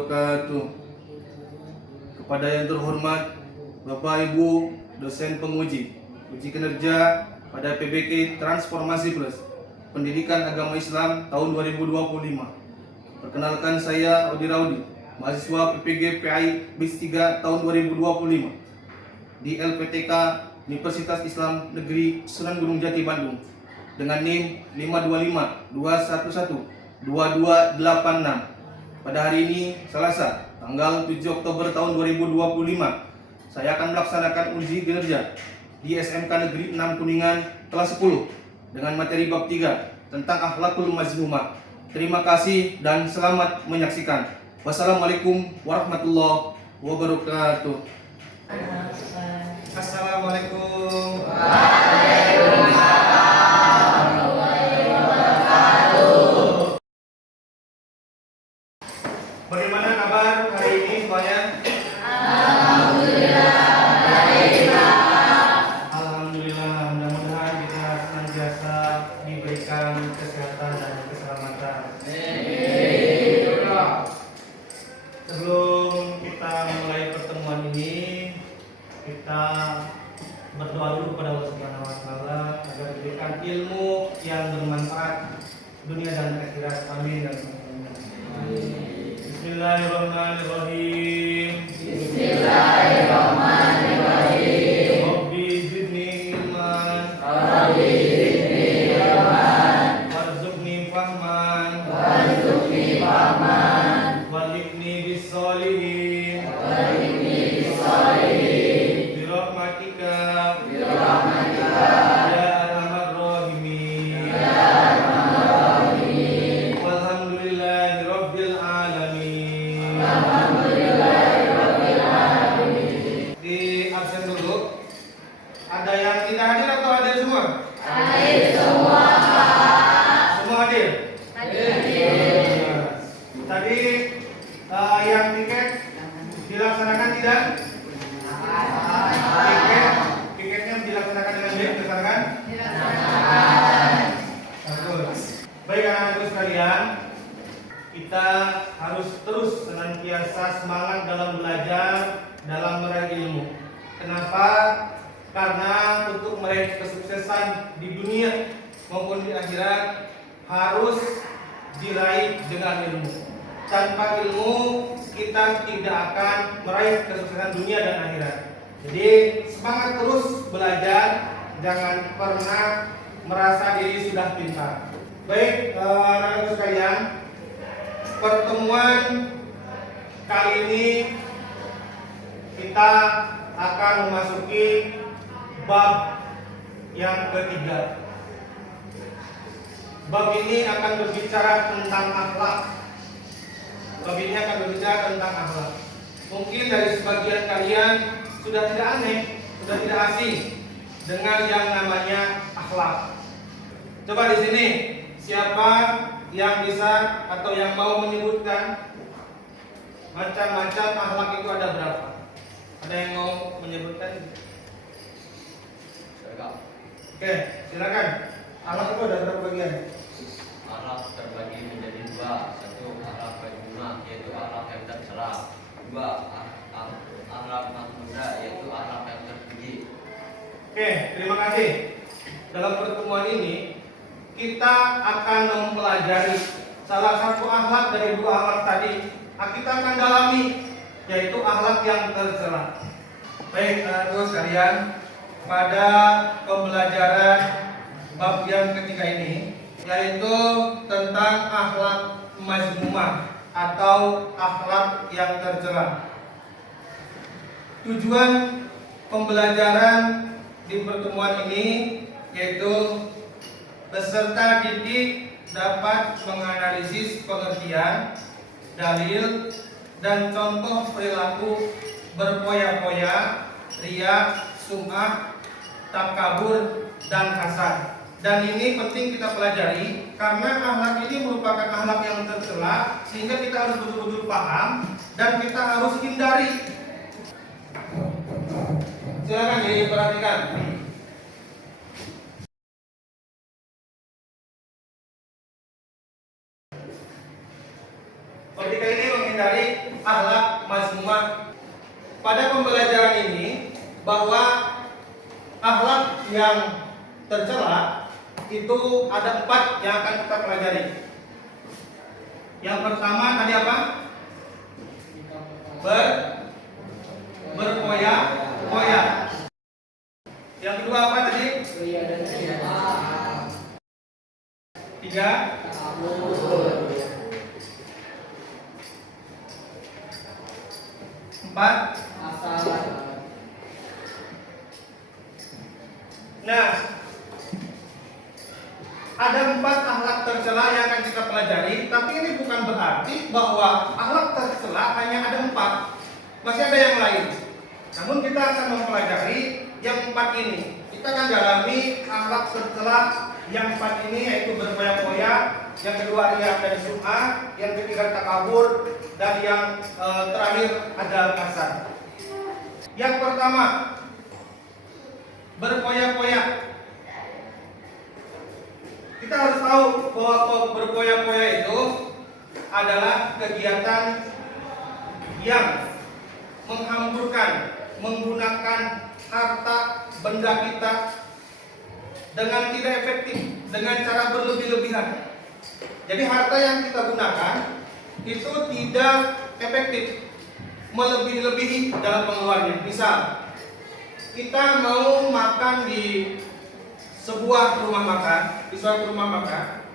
wabarakatuh. Kepada yang terhormat Bapak Ibu dosen penguji uji kinerja pada PBK Transformasi Plus Pendidikan Agama Islam tahun 2025. Perkenalkan, saya Odi Raudi, mahasiswa PPG PAI BIS 3 tahun 2025 di LPTK Universitas Islam Negeri Sunan Gunung Jati Bandung dengan NIM 52521112286. Pada hari ini, Selasa, tanggal 7 Oktober tahun 2025, saya akan melaksanakan uji kinerja di SMK Negeri 6 Kuningan kelas 10 dengan materi bab 3 tentang akhlakul mazmumah. Terima kasih dan selamat menyaksikan. Wassalamualaikum warahmatullahi wabarakatuh. Assalamualaikum. Bagaimana kabar hari ini semuanya? Alhamdulillah, mudah-mudahan kita senantiasa diberikan kesehatan dan keselamatan. Sebelum kita mulai pertemuan ini, kita berdoa dulu kepada Allah Subhanahu wa taala agar diberikan ilmu yang bermanfaat dunia dan akhirat. Amin dan amin. Bismillahirrahmanirrahim. Bismillahirrahmanirrahim. Rabbi zidni ilman. Rabbi zidni ilman. Warzuqni fahman. Warzuqni fahman. Walikni bis-sholihin. Walikni bis-sholihin. Birahmatika. Birahmatika. Ya arhamar rahimin. Ya arhamar rahimin. Walhamdulillahi rabbil alamin. Alhamdulillahirabbil alamin. Di absen dulu. Ada yang tidak hadir atau hadir semua? Hadir semua. Semua hadir? Hadir. Tadi yang tiket dilaksanakan tidak? Tiketnya dilaksanakan dengan baik, berdasarkan? Bagus. Baik anak-anakku sekalian, kita harus terus senantiasa semangat dalam belajar, dalam meraih ilmu. Kenapa? Karena untuk meraih kesuksesan di dunia maupun di akhirat harus diraih dengan ilmu. Tanpa ilmu kita tidak akan meraih kesuksesan dunia dan akhirat. Jadi semangat terus belajar, jangan pernah merasa diri sudah pintar. Baik anak-anak sekalian, pertemuan kali ini kita akan memasuki bab yang ketiga. Bab ini akan berbicara tentang akhlak. Bab ini akan berbicara tentang akhlak. Mungkin dari sebagian kalian sudah tidak aneh, sudah tidak asing dengan yang namanya akhlak. Coba di sini, siapa yang bisa atau yang mau menyebutkan macam-macam akhlak itu ada berapa? Ada yang mau menyebutkan? Oke, silakan. Akhlak itu ada berapa bagian? Akhlak terbagi menjadi dua. Satu, akhlak mazmumah, yaitu akhlak yang tercela. Dua, akhlak mahmudah, yaitu akhlak yang terpuji. Oke, terima kasih. Dalam pertemuan ini kita akan mempelajari salah satu akhlak dari dua akhlak tadi. Kita akan dalami, yaitu akhlak yang tercela. Baik, terus kalian pada pembelajaran bab yang ketiga ini, yaitu tentang akhlak mazmumah atau akhlak yang tercela. Tujuan pembelajaran di pertemuan ini yaitu peserta didik dapat menganalisis pengertian, dalil, dan contoh perilaku berpoya-poya, riya, sum'ah, takabur, dan hasad. Dan ini penting kita pelajari karena akhlak ini merupakan akhlak yang tercela, sehingga kita harus betul-betul paham dan kita harus hindari. Silakan diperhatikan. Ketika ini dari akhlak mazmumah. Pada pembelajaran ini bahwa akhlak yang tercela itu ada 4 yang akan kita pelajari. Yang pertama tadi apa? Berpoya-poya. Yang kedua apa tadi? Tiga. Empat. Nah, ada 4 akhlak tercela yang akan kita pelajari, tapi ini bukan berarti bahwa akhlak tercela hanya ada 4. Masih ada yang lain. Namun kita akan mempelajari yang 4 ini. Kita akan dalami akhlak tercela yang 4 ini, yaitu berpoya-poya, yang kedua riya dan sum'ah, yang ketiga takabur, dan yang terakhir ada kasar. Yang pertama, berpoya-poya. Kita harus tahu bahwa berpoya-poya itu adalah kegiatan yang menghamburkan, menggunakan harta benda kita dengan tidak efektif, dengan cara berlebih-lebihan. Jadi harta yang kita gunakan itu tidak efektif, melebih-lebihi dalam pengeluarannya. Misal, kita mau makan di sebuah rumah makan, di suatu rumah makan.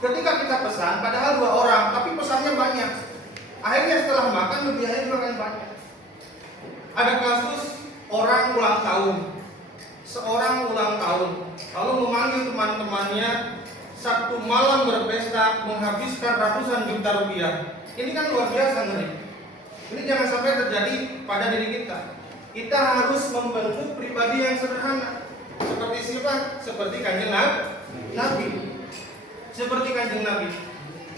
Ketika kita pesan, padahal 2 orang, tapi pesannya banyak. Akhirnya setelah makan, lebih akhirnya makan banyak. Ada kasus orang ulang tahun. Seorang ulang tahun, lalu memanggil teman-temannya, satu malam berpesta, menghabiskan ratusan juta rupiah. Ini kan luar biasa, ngeri. Ini jangan sampai terjadi pada diri kita. Kita harus membentuk pribadi yang sederhana. Seperti siapa? Seperti Kanjeng Nabi. Seperti Kanjeng Nabi.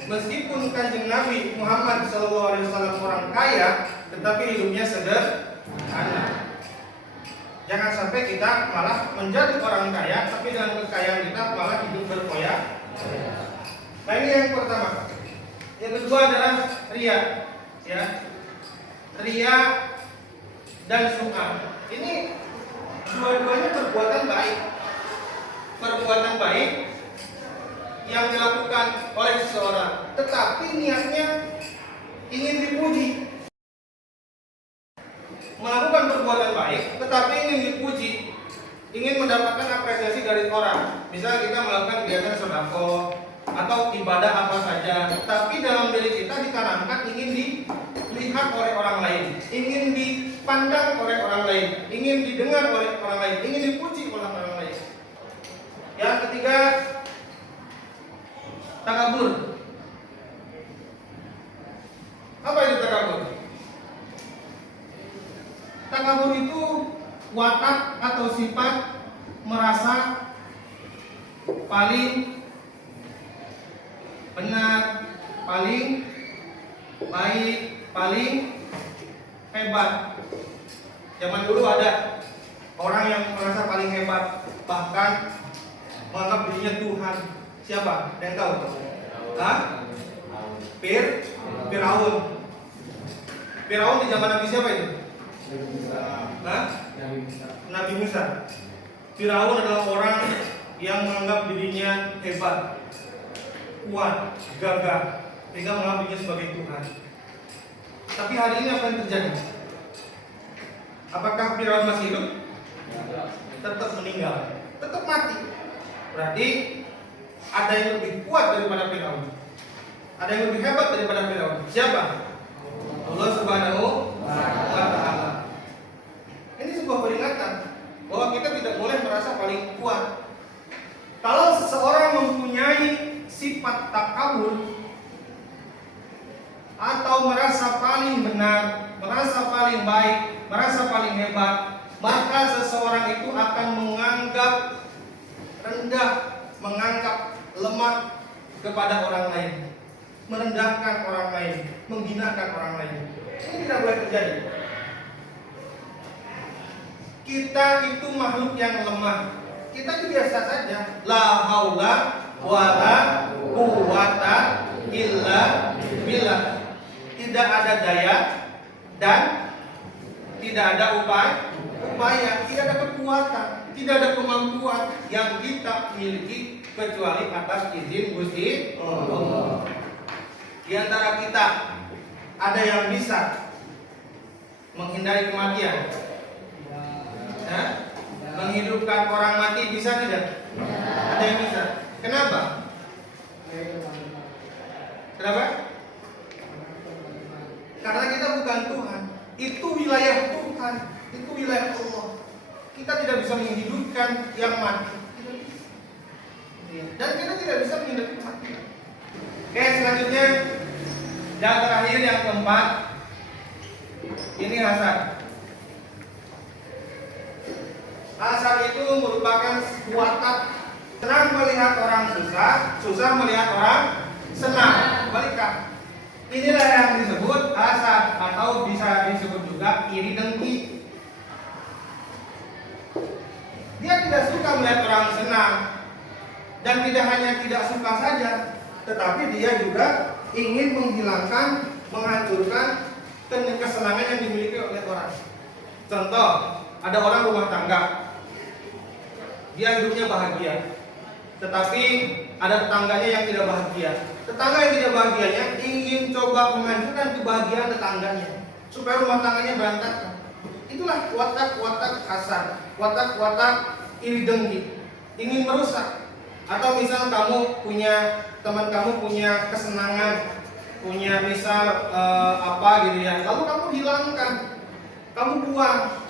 Meskipun Kanjeng Nabi Muhammad SAW orang kaya, tetapi hidupnya sederhana. Jangan sampai kita malah menjadi orang kaya, tapi dengan kekayaan kita malah hidup berpoya. Nah, ini yang pertama. Yang kedua adalah riya, ya. Riya dan sum'ah. Ini dua-duanya perbuatan baik. Perbuatan baik yang dilakukan oleh seseorang, tetapi niatnya ingin dipuji. Melakukan perbuatan baik, tetapi ingin dipuji, ingin mendapatkan apresiasi dari orang. Misalnya kita melakukan kegiatan sedekah atau ibadah apa saja, tapi dalam diri kita ditanamkan ingin dilihat oleh orang lain, ingin dipandang oleh orang lain, ingin didengar oleh orang lain, ingin dipuji oleh orang lain. Yang ketiga, takabur. Apa itu takabur? Takabur itu watak atau sifat merasa paling benar, paling baik, paling hebat. Zaman dulu ada orang yang merasa paling hebat, bahkan menganggap dirinya Tuhan. Siapa? Yang tahu? Firaun. Firaun di zaman Nabi siapa itu? Nabi Musa. Firaun adalah orang yang menganggap dirinya hebat, kuat, gagah, sehingga menganggap dirinya sebagai Tuhan. Tapi hari ini apa yang terjadi? Apakah Firaun masih hidup? Tetap meninggal, tetap mati. Berarti ada yang lebih kuat daripada Firaun, ada yang lebih hebat daripada Firaun. Siapa? Allah Subhanahu wa Ta'ala. Ini sebuah peringatan bahwa kita tidak boleh merasa paling kuat. Kalau seseorang mempunyai sifat takabur atau merasa paling benar, merasa paling baik, merasa paling hebat, maka seseorang itu akan menganggap rendah, menganggap lemah kepada orang lain, merendahkan orang lain, menghinakan orang lain. Ini tidak boleh terjadi. Kita itu makhluk yang lemah. Kita itu biasa saja. La haula wala quwata illa billah. tidak ada daya dan tidak ada upaya, tidak ada kekuatan, tidak ada kemampuan yang kita miliki kecuali atas izin Gusti Allah. Di antara kita ada yang bisa menghindari kematian, menghidupkan orang mati, bisa tidak? Ada yang bisa. Kenapa? Kenapa? Karena kita bukan Tuhan. Itu wilayah Tuhan, itu wilayah Allah. Kita tidak bisa menghidupkan yang mati. Dan kita tidak bisa menghidupkan kematian. Oke, selanjutnya yang terakhir, yang keempat, ini hasad. Hasad itu merupakan watak senang melihat orang susah, susah melihat orang senang. Balikan. Inilah yang disebut hasad, atau bisa disebut juga iri dengki. Dia tidak suka melihat orang senang, dan tidak hanya tidak suka saja, tetapi dia juga ingin menghilangkan, menghancurkan kesenangan yang dimiliki oleh orang. Contoh, ada orang rumah tangga, dia hidupnya bahagia, tetapi ada tetangganya yang tidak bahagia. Tetangga yang tidak bahagianya ingin coba menghancurkan kebahagiaan tetangganya supaya rumah tangganya berantakan. Itulah watak-watak hasad, watak-watak iri dengki, ingin merusak. Atau misal kamu punya, teman kamu punya kesenangan, punya misal apa gitu ya, lalu kamu hilangkan, kamu buang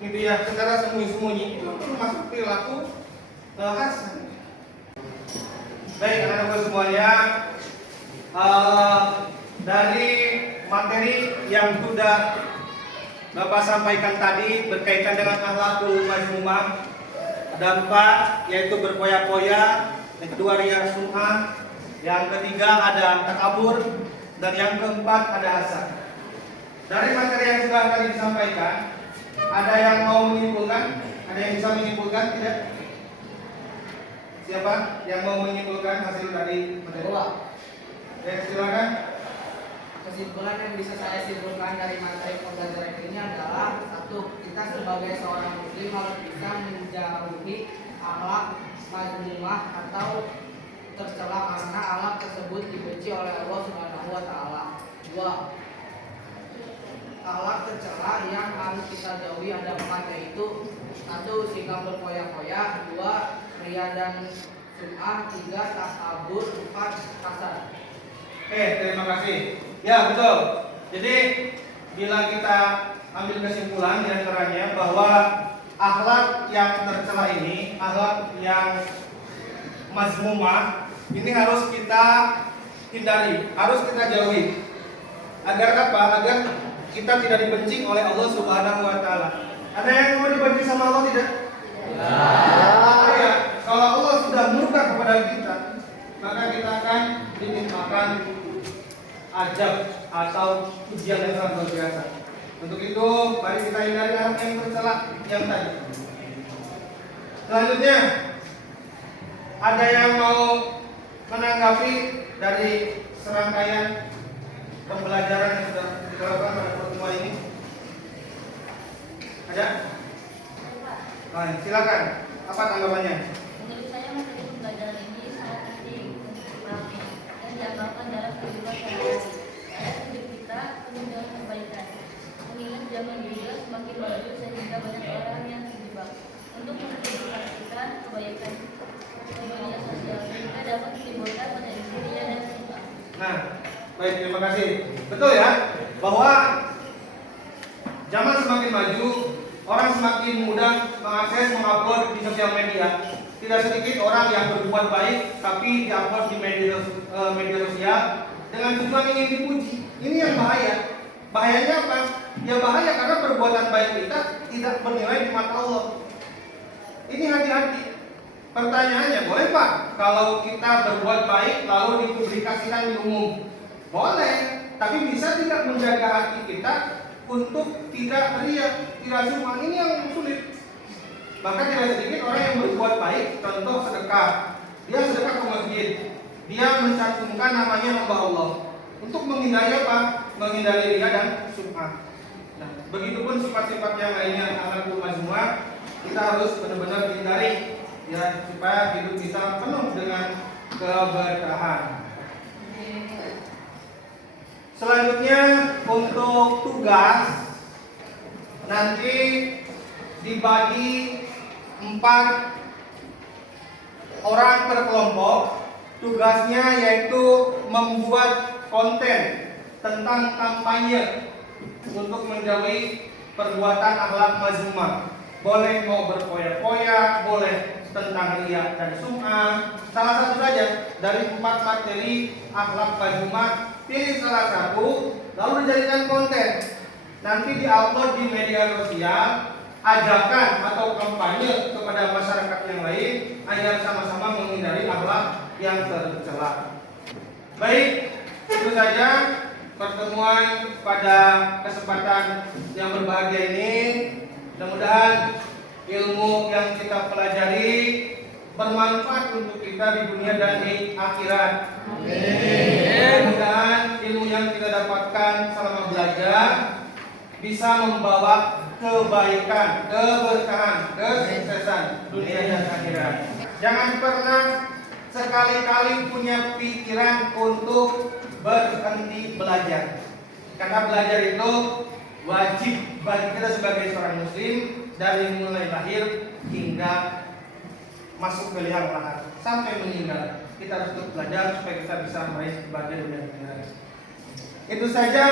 gitu ya, secara sembunyi-sembunyi. Itu termasuk perilaku hasad. Baik, anak-anak semuanya, dari materi yang sudah Bapak sampaikan tadi berkaitan dengan akhlakul mazmumah, ada 4, yaitu berpoya-poya, yang kedua riya sum'ah, yang ketiga ada takabur, dan yang keempat ada hasad. Dari materi yang sudah tadi disampaikan, ada yang mau menyimpulkan? Ada yang bisa menyimpulkan? Tidak? Siapa yang mau menyimpulkan hasil dari materi? Ya, silakan. Kesimpulan yang bisa saya simpulkan dari materi pembelajaran ini adalah: 1. Kita sebagai seorang muslim harus bisa menjauhi akhlak mazmumah atau tercela karena akhlak tersebut dibenci oleh Allah Subhanahu wa taala. 2. Akhlak tercela yang harus kita jauhi ada 4, yaitu 1. Sikap berpoya-poya, 2. Riya dan sum'ah, 3. Takabur, 4. hasad. Oke, terima kasih. Ya, betul. Jadi bila kita ambil kesimpulan diantaranya bahwa akhlak yang tercela ini, akhlak yang mazmumah, ini harus kita hindari, harus kita jauhi. Agar apa? Agar kita tidak dibenci oleh Allah Subhanahu wa taala. Ada yang mau dibenci sama Allah tidak? Ya. Kalau Allah sudah murka kepada kita, maka kita akan ditimpakan azab atau ujian yang sangat luar biasa. Untuk itu, mari kita hindari hal yang tercela yang tadi. Selanjutnya, ada yang mau menanggapi dari serangkaian pembelajaran yang sudah dilakukan pada pertemuan ini? Ada? Baik, silakan. Apa tanggapannya? Menurut saya materi pembelajaran ini sangat penting untuk dipahami dan diamalkan dalam kehidupan sehari-hari. Dalam hidup kita penuh dengan kebaikan. Mengingat zaman juga semakin maju sehingga banyak orang yang terjebak untuk mengimplementasikan kebaikan di dunia sosial sehingga dapat menimbulkan pada diri ria dan sum'ah. Nah, baik, terima kasih. Betul ya, bahwa zaman semakin maju, orang semakin mudah mengakses, mengupload di sosial media. Tidak sedikit orang yang berbuat baik tapi diupload di media sosial dengan tujuan ingin dipuji. Ini yang bahaya. Bahayanya apa? Ya bahaya karena perbuatan baik kita tidak bernilai di mata Allah. Ini hati-hati. Pertanyaannya, boleh Pak kalau kita berbuat baik lalu dipublikasikan di umum? Boleh, tapi bisa tidak menjaga hati kita untuk tidak riya, tidak sum'ah. Ini yang sulit. Bahkan tidak sedikit orang yang berbuat baik, contoh sedekah. Dia sedekah ke masjid, dia mencantumkan namanya hamba Allah untuk menghindari apa? menghindari riya dan sum'ah. Nah, begitupun sifat-sifat yang lainnya akhlakul mazmumah kita harus benar-benar hindari ya supaya hidup kita penuh dengan keberkahan. Selanjutnya untuk tugas nanti dibagi 4 orang per kelompok. Tugasnya yaitu membuat konten tentang kampanye untuk menjauhi perbuatan akhlak mazmumah. Boleh mau berpoya-poya, boleh tentang riya dan sum'ah. Salah satu saja dari 4 materi akhlak mazmumah, pilih salah satu lalu dijadikan konten. Nanti diupload di media sosial, ajakan atau kampanye kepada masyarakat yang lain agar sama-sama menghindari akhlak yang tercela. Baik, itu saja pertemuan pada kesempatan yang berbahagia ini. Mudah-mudahan ilmu yang kita pelajari bermanfaat untuk kita di dunia dan di akhirat. Mudah-mudahan ilmu yang kita dapatkan selama belajar bisa membawa kebaikan, keberkahan, kesuksesan dunia dan akhirat. Jangan pernah sekali-kali punya pikiran untuk berhenti belajar. Karena belajar itu wajib bagi kita sebagai seorang muslim dari mulai lahir hingga masuk ke liang lahat sampai meninggal. Kita harus terus belajar supaya kita bisa meraih kebahagiaan dunia dan akhirat. Itu saja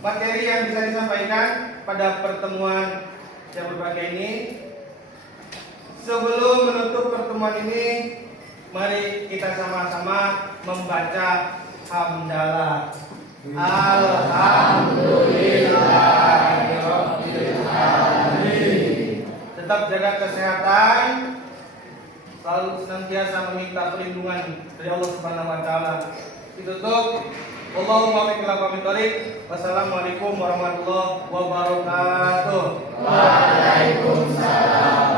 materi yang bisa disampaikan pada pertemuan yang berbahagia ini. Sebelum menutup pertemuan ini, mari kita sama-sama membaca hamdalah. Alhamdulillahirobbilalamin. Tetap jaga kesehatan, selalu senantiasa meminta perlindungan dari Allah Subhanahu wa taala. Ditutup. Allahumma wassalamualaikum warahmatullahi wabarakatuh. Waalaikumsalam.